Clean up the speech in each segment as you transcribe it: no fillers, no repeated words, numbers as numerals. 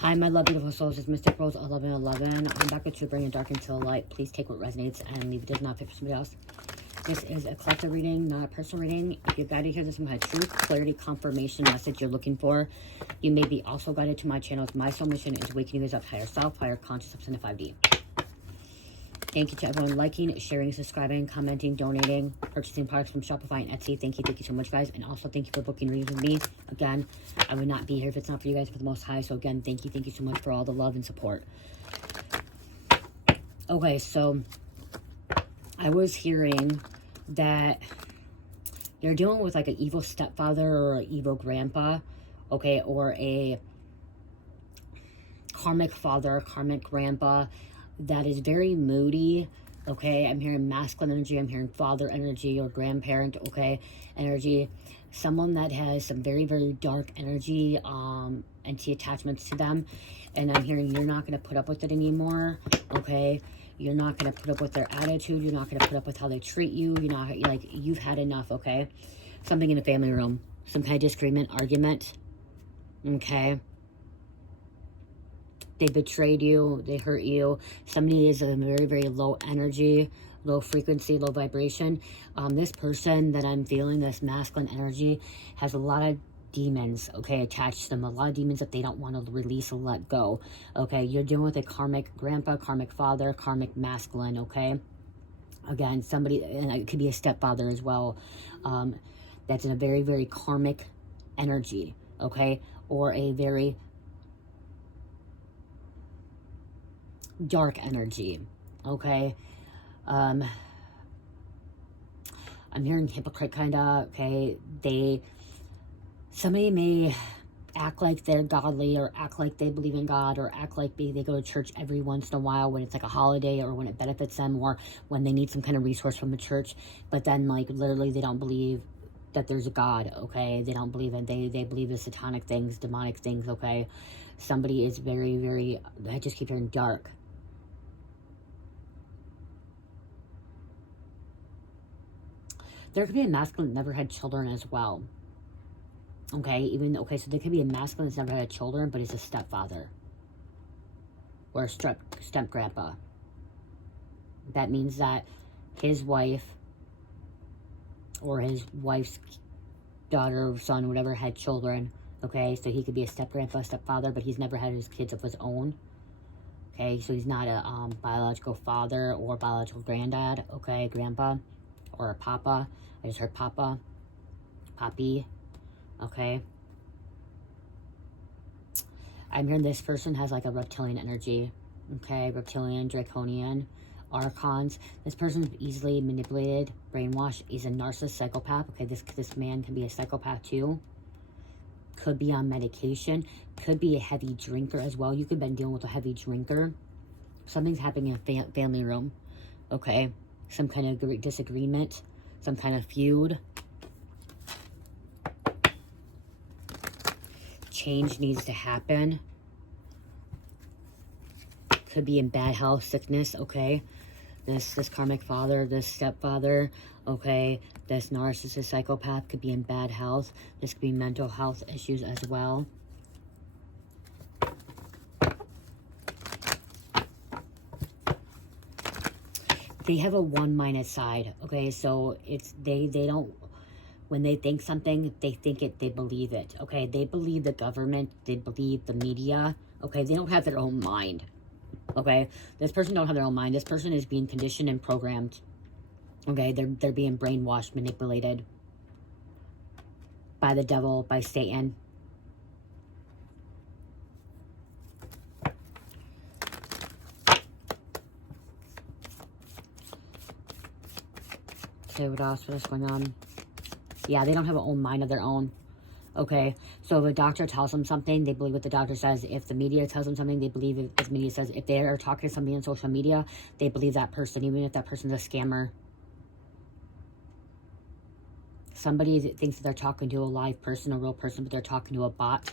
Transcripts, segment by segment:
Hi, my love, beautiful souls. It's Mystic Rose 1111. I'm back with you, bringing dark into the light. Please take what resonates and leave it does not fit for somebody else. This is a collective reading, not a personal reading. If you're guided here, there's some kind of truth, clarity, confirmation message you're looking for. You may be also guided to my channels. My soul mission is awakening you up higher self, higher consciousness in the 5D. Thank you to everyone liking, sharing, subscribing, commenting, donating, purchasing products from Shopify and Etsy. Thank you so much, guys. And also thank you for booking readings with me. Again, I would not be here if it's not for you guys, for the Most High. So again, thank you so much for all the love and support. Okay, so I was hearing that you're dealing with like an evil stepfather or an evil grandpa, okay, or a karmic father, karmic grandpa that is very moody, okay? I'm hearing masculine energy, I'm hearing father energy or grandparent, okay, energy. Someone that has some very dark energy, anti-attachments to them. And I'm hearing you're not going to put up with it anymore, okay? You're not going to put up with their attitude. You're not going to put up with how they treat you. You're not, like, you've had enough, okay? Something in a family room. Some kind of disagreement, argument, okay? They betrayed you. They hurt you. Somebody is a very low energy, low frequency, low vibration. This person that I'm feeling, this masculine energy, has a lot of demons, okay, attached to them. A lot of demons that they don't want to release or let go, okay? You're dealing with a karmic grandpa, karmic father, karmic masculine, okay? Again, somebody, and it could be a stepfather as well, that's in a very karmic energy, okay? Or a very dark energy, okay? I'm hearing hypocrite kind of, okay? Somebody may act like they're godly or act like they believe in God or act like they go to church every once in a while when it's like a holiday or when it benefits them or when they need some kind of resource from the church, but then like literally they don't believe that there's a God, okay? They don't believe it. They believe in satanic things, demonic things, okay? Somebody is very, I just keep hearing dark. There could be a masculine that never had children as well. Okay, so there could be a masculine that's never had children, but is a stepfather. Or a step grandpa. That means that his wife or his wife's daughter, son, whatever, had children. Okay, so he could be a step grandpa, stepfather, but he's never had his kids of his own. Okay, so he's not a biological father or biological granddad, okay, grandpa. Or a papa. I just heard papa. Papi. Okay. I'm hearing this person has like a reptilian energy. Okay. Reptilian, draconian, archons. This person is easily manipulated, brainwashed. He's a narcissist, psychopath. Okay. This man can be a psychopath too. Could be on medication. Could be a heavy drinker as well. You could have been dealing with a heavy drinker. Something's happening in a family room. Okay. Some kind of disagreement, some kind of feud. Change needs to happen. Could be in bad health, sickness, okay? This karmic father, this stepfather, okay? This narcissist psychopath could be in bad health. This could be mental health issues as well. They have a one-minded side, okay? So it's they don't, when they think something, they think it, they believe it, okay? They believe the government, they believe the media, okay? They don't have their own mind, okay? This person don't have their own mind. This person is being conditioned and programmed, okay? They're being brainwashed, manipulated by the devil, by Satan. Okay, what else? What is going on? Yeah, they don't have an own mind of their own. Okay, so if a doctor tells them something, they believe what the doctor says. If the media tells them something, they believe it, if the media says. If they are talking to somebody on social media, they believe that person, even if that person's a scammer. Somebody that thinks that they're talking to a live person, a real person, but they're talking to a bot.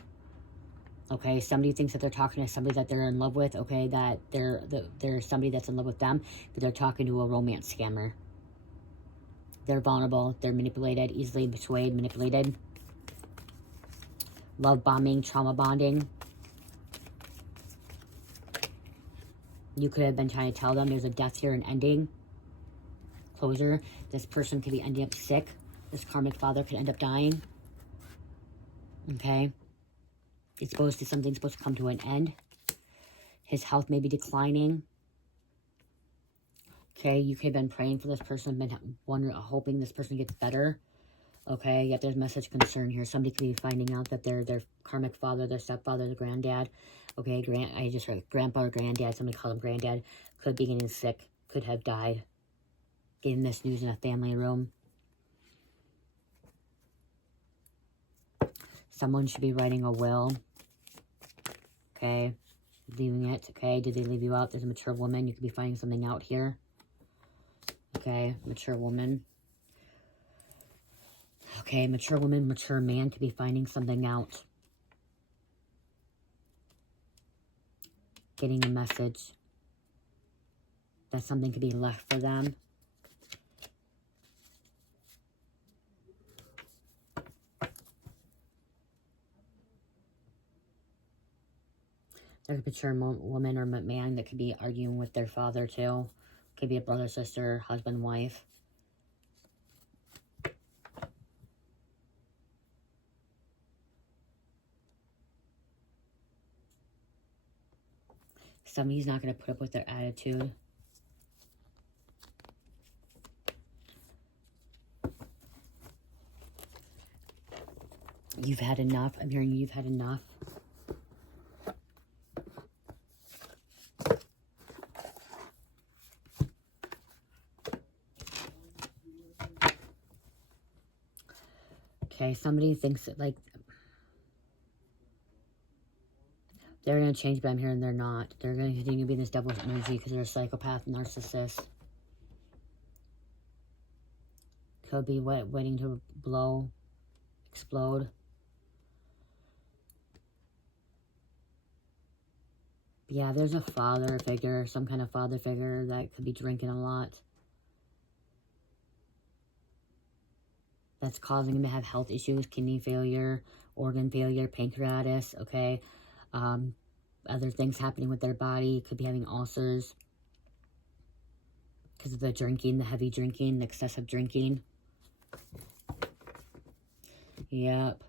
Okay, somebody thinks that they're talking to somebody that they're in love with. Okay, that they're somebody that's in love with them, but they're talking to a romance scammer. They're vulnerable. They're manipulated, easily swayed, manipulated. Love bombing, trauma bonding. You could have been trying to tell them there's a death here, an ending, closure. This person could be ending up sick. This karmic father could end up dying. Okay. Something's supposed to come to an end. His health may be declining. Okay, you could have been praying for this person, been hoping this person gets better. Okay, yet there's message concern here. Somebody could be finding out that their karmic father, their stepfather, their granddad. Okay, I just heard grandpa or granddad. Somebody called him granddad. Could be getting sick. Could have died. Getting this news in a family room. Someone should be writing a will. Okay, leaving it. Okay, did they leave you out? There's a mature woman. You could be finding something out here. Okay, mature woman. Okay, mature woman, mature man could be finding something out. Getting a message that something could be left for them. There's a mature woman or man that could be arguing with their father too. Could be a brother, sister, husband, wife. Somebody's not going to put up with their attitude. You've had enough. I'm hearing you've had enough. Okay, somebody thinks that, like, they're going to change, but I'm hearing they're not. They're going to continue to be in this devil's energy because they're a psychopath, narcissist. Could be waiting to explode. Yeah, there's a father figure, some kind of father figure that could be drinking a lot. That's causing him to have health issues, kidney failure, organ failure, pancreatitis, okay? Other things happening with their body. Could be having ulcers because of the drinking, the heavy drinking, the excessive drinking. Yep.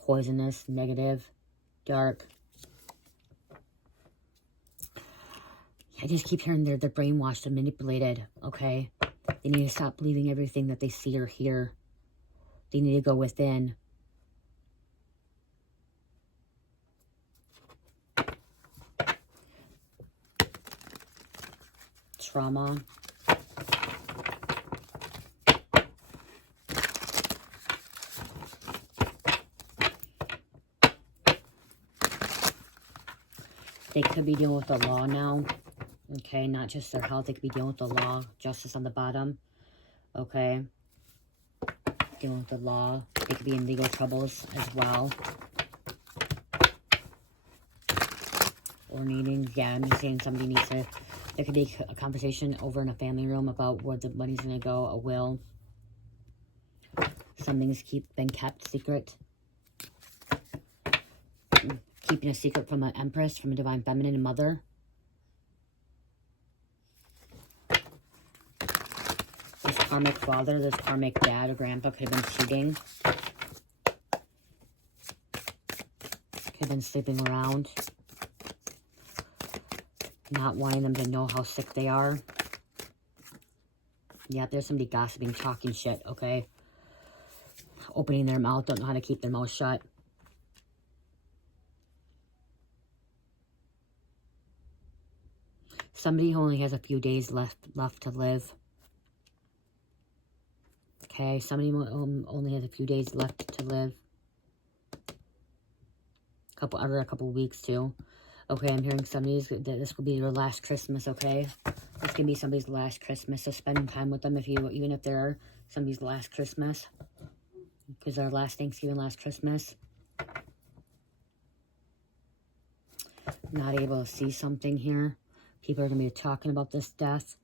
Poisonous, negative, dark. I just keep hearing they're brainwashed and manipulated, okay? They need to stop believing everything that they see or hear. They need to go within. Trauma. They could be dealing with the law now. Okay, not just their health. They could be dealing with the law. Justice on the bottom. Okay. Dealing with the law. They could be in legal troubles as well. Or needing, yeah, I'm just saying somebody needs to, there could be a conversation over in a family room about where the money's going to go, a will. Something's been kept secret. Keeping a secret from an empress, from a divine feminine and mother. This karmic father, this karmic dad or grandpa could have been cheating. Could have been sleeping around. Not wanting them to know how sick they are. Yeah, there's somebody gossiping, talking shit, okay? Opening their mouth, don't know how to keep their mouth shut. Somebody who only has a few days left to live. Okay, somebody only has a few days left to live. A couple weeks too. Okay, I'm hearing this will be your last Christmas, okay? This can be somebody's last Christmas, so spending time with them even if they're somebody's last Christmas. Because our last Thanksgiving, last Christmas. Not able to see something here. People are going to be talking about this death.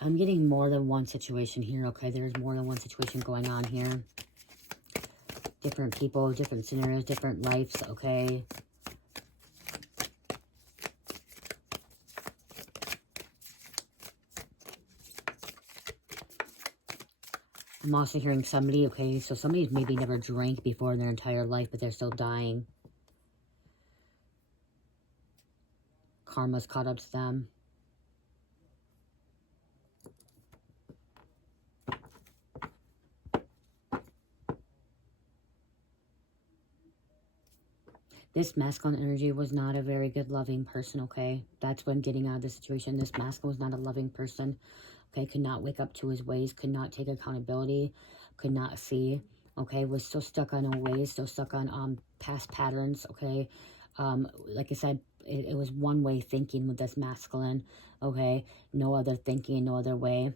I'm getting more than one situation here, okay? There's more than one situation going on here. Different people, different scenarios, different lives, okay? I'm also hearing somebody, okay, so somebody's maybe never drank before in their entire life, but they're still dying. Karma's caught up to them. This masculine energy was not a very good, loving person, okay? That's what I'm getting out of the situation. This masculine was not a loving person, okay? Could not wake up to his ways, could not take accountability, could not see, okay? Was still stuck on old ways, still stuck on past patterns, okay? Like I said, it was one-way thinking with this masculine, okay? No other thinking, no other way.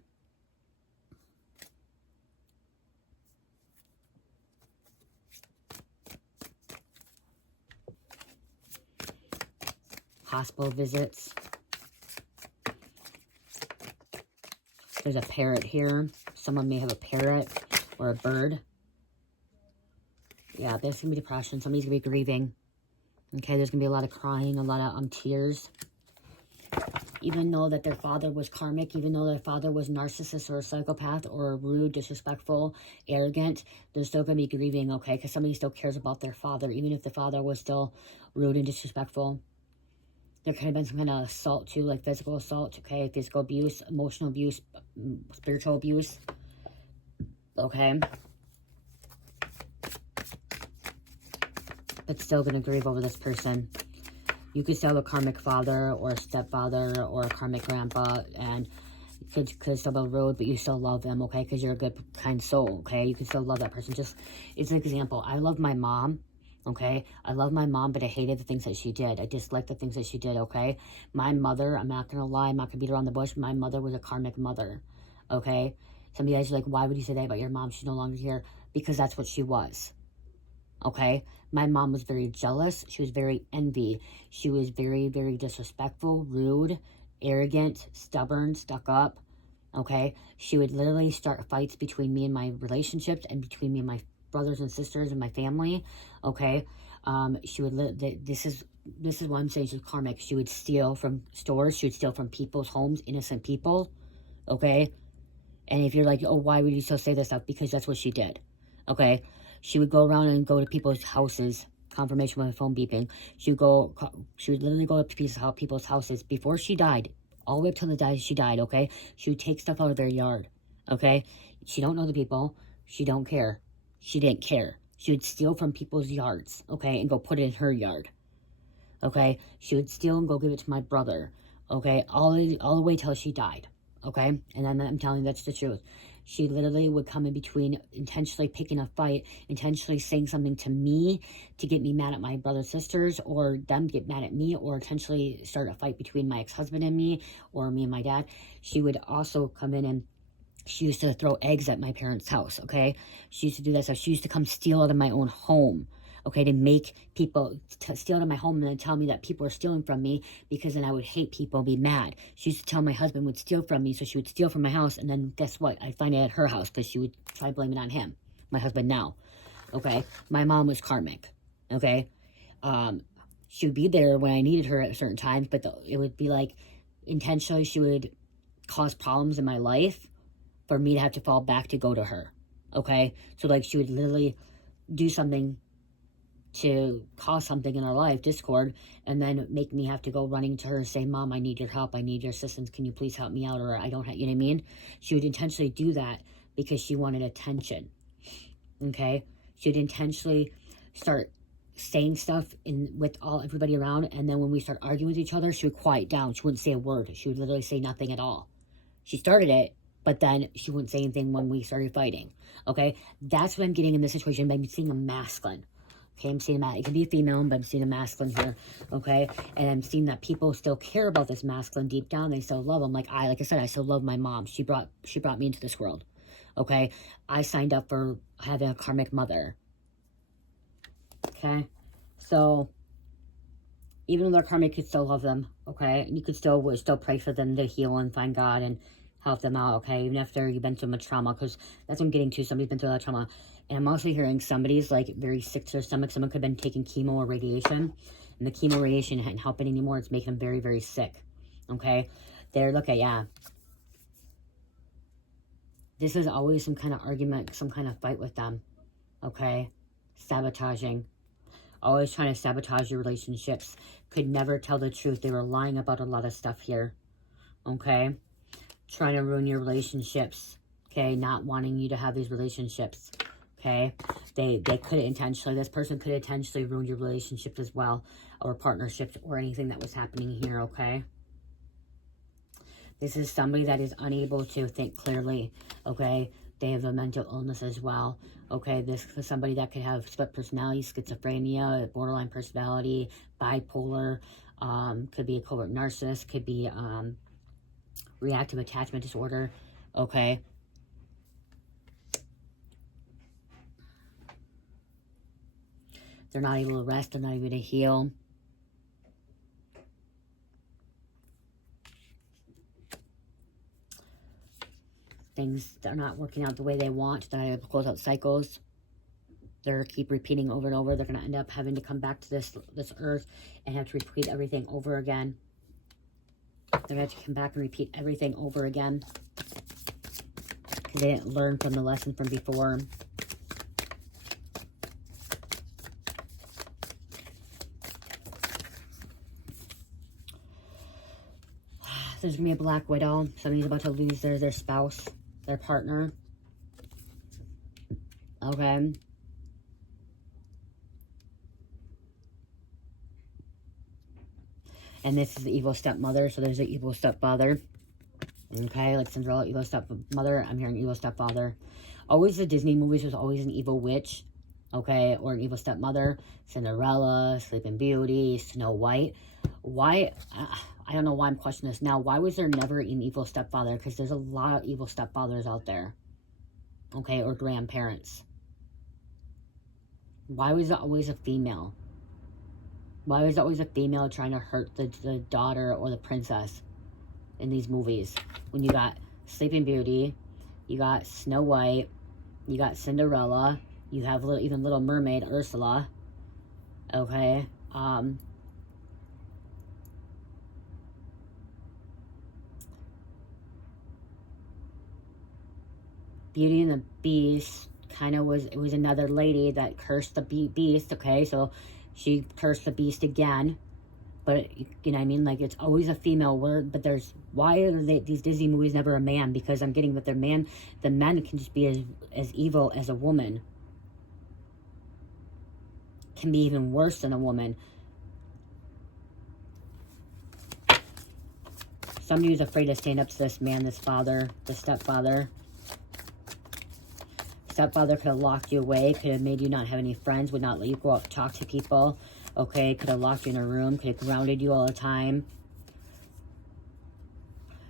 Hospital visits. There's a parrot here. Someone may have a parrot or a bird. Yeah, there's going to be depression. Somebody's going to be grieving. Okay, there's going to be a lot of crying, a lot of tears. Even though that their father was karmic, even though their father was narcissist or a psychopath or rude, disrespectful, arrogant, they're still going to be grieving, okay? Because somebody still cares about their father, even if the father was still rude and disrespectful. There could have been some kind of assault too, like physical assault, okay? Physical abuse, emotional abuse, spiritual abuse, okay? But still going to grieve over this person. You could still have a karmic father or a stepfather or a karmic grandpa, and you could still be rude, but you still love them, okay? Because you're a good, kind soul, okay? You can still love that person. Just, it's an example. I love my mom. Okay, I love my mom, but I hated the things that she did. I disliked the things that she did, okay? My mother, I'm not going to lie, I'm not going to beat around the bush. My mother was a karmic mother, okay? Some of you guys are like, why would you say that about your mom? She's no longer here. Because that's what she was, okay? My mom was very jealous. She was very envy. She was very, very disrespectful, rude, arrogant, stubborn, stuck up, okay? She would literally start fights between me and my relationships and between me and my brothers and sisters and my family, okay? She would, this is what I'm saying, she's karmic. She would steal from stores, she would steal from people's homes, innocent people, okay? And if you're like, oh, why would you still say this stuff? Because that's what she did, okay? She would go around and go to people's houses, confirmation with my phone beeping. She would literally go up to people's houses before she died, all the way up till the day she died, okay? She would take stuff out of their yard, okay? She don't know the people, she don't care. She didn't care. She would steal from people's yards, okay, and go put it in her yard, okay? She would steal and go give it to my brother, okay, all the way till she died, okay? And I'm telling you, that's the truth. She literally would come in between, intentionally picking a fight, intentionally saying something to me to get me mad at my brothers, sisters, or them get mad at me, or intentionally start a fight between my ex-husband and me, or me and my dad. She would also come in and she used to throw eggs at my parents' house, okay? She used to do that stuff. She used to come steal out of my own home, okay, to make people steal out of my home and then tell me that people are stealing from me, because then I would hate people, be mad. She used to tell my husband would steal from me, so she would steal from my house, and then guess what? I'd find it at her house because she would try blaming it on him, my husband now, okay? My mom was karmic, okay? She would be there when I needed her at certain times, but it would be like intentionally she would cause problems in my life for me to have to fall back to go to her, okay? So, like, she would literally do something to cause something in our life, discord, and then make me have to go running to her and say, Mom, I need your help, I need your assistance, can you please help me out, or I don't have, you know what I mean? She would intentionally do that because she wanted attention, okay? She would intentionally start saying stuff with everybody around, and then when we start arguing with each other, she would quiet down. She wouldn't say a word. She would literally say nothing at all. She started it, but then she wouldn't say anything when we started fighting, okay? That's what I'm getting in this situation. I'm seeing a masculine, okay? I'm seeing it can be a female, but I'm seeing a masculine here, okay? And I'm seeing that people still care about this masculine deep down. They still love him. Like I said, I still love my mom. She brought me into this world, okay? I signed up for having a karmic mother, okay? So even though they're karmic, you could still love them, okay? And you could still pray for them to heal and find God and help them out, okay? Even after you've been through much trauma, because that's what I'm getting to. Somebody's been through a lot of trauma. And I'm also hearing somebody's like very sick to their stomach. Someone could have been taking chemo or radiation. And the chemo radiation isn't helping anymore. It's making them very, very sick. Okay? Look at, yeah. This is always some kind of argument, some kind of fight with them. Okay? Sabotaging. Always trying to sabotage your relationships. Could never tell the truth. They were lying about a lot of stuff here. Okay? Trying to ruin your relationships. Okay? Not wanting you to have these relationships. Okay? They could intentionally, this person could intentionally ruin your relationship as well. Or partnerships or anything that was happening here. Okay? This is somebody that is unable to think clearly. Okay? They have a mental illness as well. Okay, this is somebody that could have split personality, schizophrenia, borderline personality, bipolar, could be a covert narcissist, could be reactive attachment disorder. Okay. They're not able to rest, they're not able to heal. Things are not working out the way they want. They're not able to close out cycles. They're keep repeating over and over. They're going to end up having to come back to this earth and have to repeat everything over again. They're going to have to come back and repeat everything over again. Because they didn't learn from the lesson from before. There's going to be a black widow. Somebody's about to lose their spouse, their partner. Okay. And this is the evil stepmother, so there's the evil stepfather. Okay, like Cinderella, evil stepmother. I'm hearing evil stepfather. Always the Disney movies was always an evil witch. Okay, or an evil stepmother. Cinderella, Sleeping Beauty, Snow White. Why? I don't know why I'm questioning this now. Why was there never an evil stepfather? Because there's a lot of evil stepfathers out there. Okay, or grandparents. Why was it always a female? Why was it always a female trying to hurt the daughter or the princess in these movies? When you got Sleeping Beauty, you got Snow White, you got Cinderella, you have even Little Mermaid, Ursula. Okay, Beauty and the Beast kind of was, it was another lady that cursed the beast. Okay, so she cursed the beast again. But, you know what I mean? Like, it's always a female word. But there's, why are these Disney movies never a man? Because I'm getting that the men can just be as evil as a woman. Can be even worse than a woman. Somebody who's afraid to stand up to this man, this father, the stepfather. Stepfather could have locked you away, could have made you not have any friends, would not let you go out and talk to people. Okay, could have locked you in a room, could have grounded you all the time.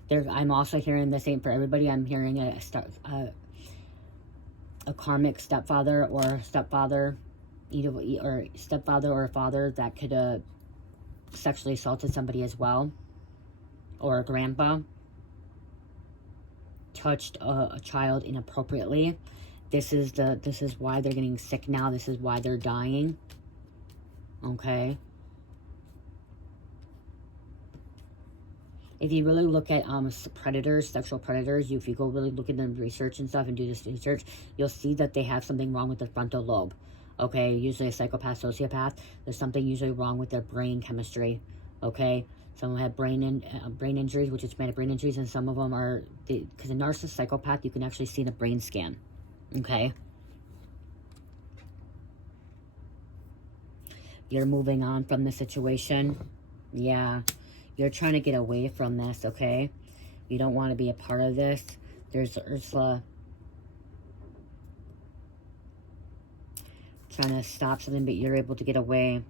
I'm also hearing the same for everybody. I'm hearing a karmic stepfather or stepfather, or stepfather or a father that could have sexually assaulted somebody as well, or a grandpa touched a child inappropriately. This is why they're getting sick now. This is why they're dying. Okay. If you really look at predators, sexual predators, if you go really look at the research and stuff and do this research, you'll see that they have something wrong with the frontal lobe. Okay, usually a psychopath, sociopath, there's something usually wrong with their brain chemistry. Okay, some have brain injuries, which is traumatic brain injuries, and some of them are, because a narcissist psychopath, you can actually see the brain scan. Okay. You're moving on from the situation. Yeah. You're trying to get away from this, okay? You don't want to be a part of this. There's Ursula trying to stop something, but you're able to get away.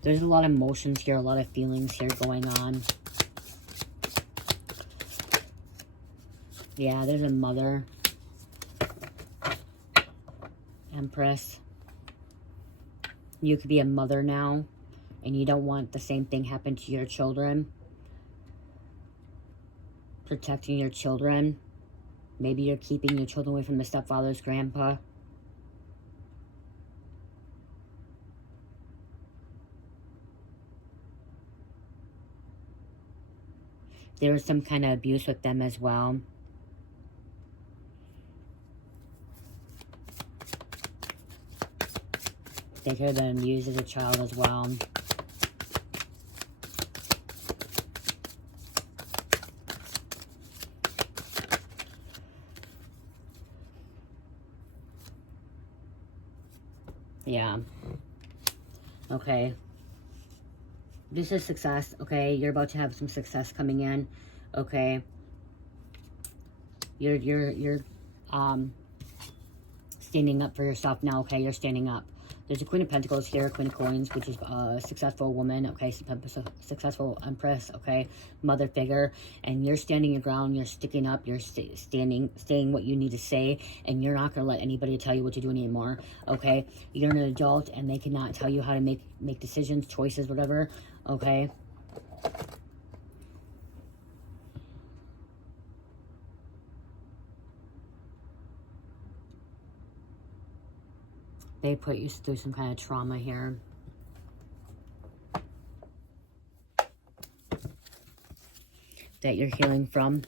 There's a lot of emotions here, a lot of feelings here going on. Yeah, there's a mother. Empress. You could be a mother now, and you don't want the same thing happen to your children. Protecting your children. Maybe you're keeping your children away from the stepfather's grandpa. There was some kind of abuse with them as well. They could have been abused as a child as well. Yeah. Okay. This is success, okay? You're about to have some success coming in, okay? You're standing up for yourself now, okay? You're standing up. There's a Queen of Pentacles here, Queen of Coins, which is a successful woman, okay? Successful empress, okay? Mother figure. And you're standing your ground. You're sticking up. You're saying what you need to say. And you're not going to let anybody tell you what to do anymore, okay? You're an adult, and they cannot tell you how to make decisions, choices, whatever, okay? They put you through some kind of trauma here. That you're healing from.